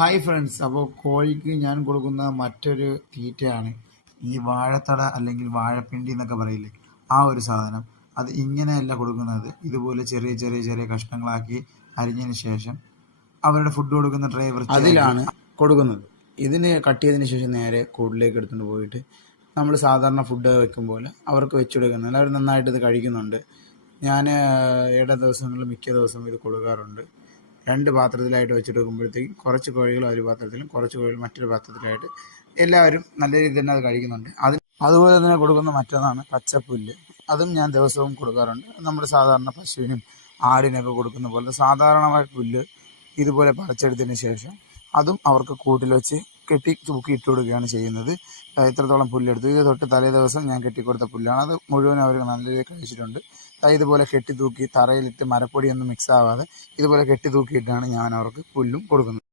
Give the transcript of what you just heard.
Hi friends, അപ്പോൾ കോഴിക്ക് ഞാൻ കൊടുക്കുന്ന മറ്റൊരു തീറ്റയാണ് ഈ വാഴത്തട അല്ലെങ്കിൽ വാഴപ്പിണ്ടി എന്നൊക്കെ പറയില്ലേ, ആ ഒരു സാധനം. അത് ഇങ്ങനെയല്ല കൊടുക്കുന്നത്, ഇതുപോലെ ചെറിയ ചെറിയ ചെറിയ കഷ്ണങ്ങളാക്കി അരിഞ്ഞതിന് ശേഷം അവരുടെ ഫുഡ് കൊടുക്കുന്ന ട്രേ അതിലാണ് കൊടുക്കുന്നത്. ഇതിന് കട്ട് ചെയ്തതിന് ശേഷം നേരെ കൂടിലേക്ക് എടുത്തുകൊണ്ട് പോയിട്ട് നമ്മൾ സാധാരണ ഫുഡ് വെക്കുമ്പോൾ അവർക്ക് വെച്ച് കൊടുക്കുന്നുണ്ട്. അവർ നന്നായിട്ട് ഇത് കഴിക്കുന്നുണ്ട്. ഞാൻ ഇട ദിവസങ്ങളിൽ മിക്ക ദിവസവും ഇത് കൊടുക്കാറുണ്ട്. രണ്ട് പാത്രത്തിലായിട്ട് വെച്ചിട്ട് വെക്കുമ്പോഴത്തേക്കും കുറച്ച് കോഴികൾ ഒരു പാത്രത്തിലും കുറച്ച് കോഴികൾ മറ്റൊരു പാത്രത്തിലായിട്ട് എല്ലാവരും നല്ല രീതിയിൽ തന്നെ അത് കഴിക്കുന്നുണ്ട്. അതുപോലെ തന്നെ കൊടുക്കുന്ന മറ്റൊന്നാണ് പച്ചപ്പുല്ല്. അതും ഞാൻ ദിവസവും കൊടുക്കാറുണ്ട്. നമ്മുടെ സാധാരണ പശുവിനും ആടിനൊക്കെ കൊടുക്കുന്ന പോലെ സാധാരണമായ പുല്ല് ഇതുപോലെ പറിച്ചെടുത്തതിന് ശേഷം അതും അവർക്ക് കൂട്ടിൽ വെച്ച് കെട്ടി തൂക്കി ഇട്ട് കൊടുക്കുകയാണ് ചെയ്യുന്നത്. ഇത്രത്തോളം പുല്ലെടുത്തു. ഇത് തൊട്ട് തലേ ദിവസം ഞാൻ കെട്ടിക്കൊടുത്ത പുല്ലാണ്. അത് മുഴുവൻ അവർ നല്ല രീതിയിൽ കഴിച്ചിട്ടുണ്ട്. ഇതുപോലെ കെട്ടി തൂക്കി തറയിലിട്ട് മരപ്പൊടിയൊന്നും മിക്സ് ആവാതെ ഇതുപോലെ കെട്ടി തൂക്കിയിട്ടാണ് ഞാൻ അവർക്ക് പുല്ലും കൊടുക്കുന്നത്.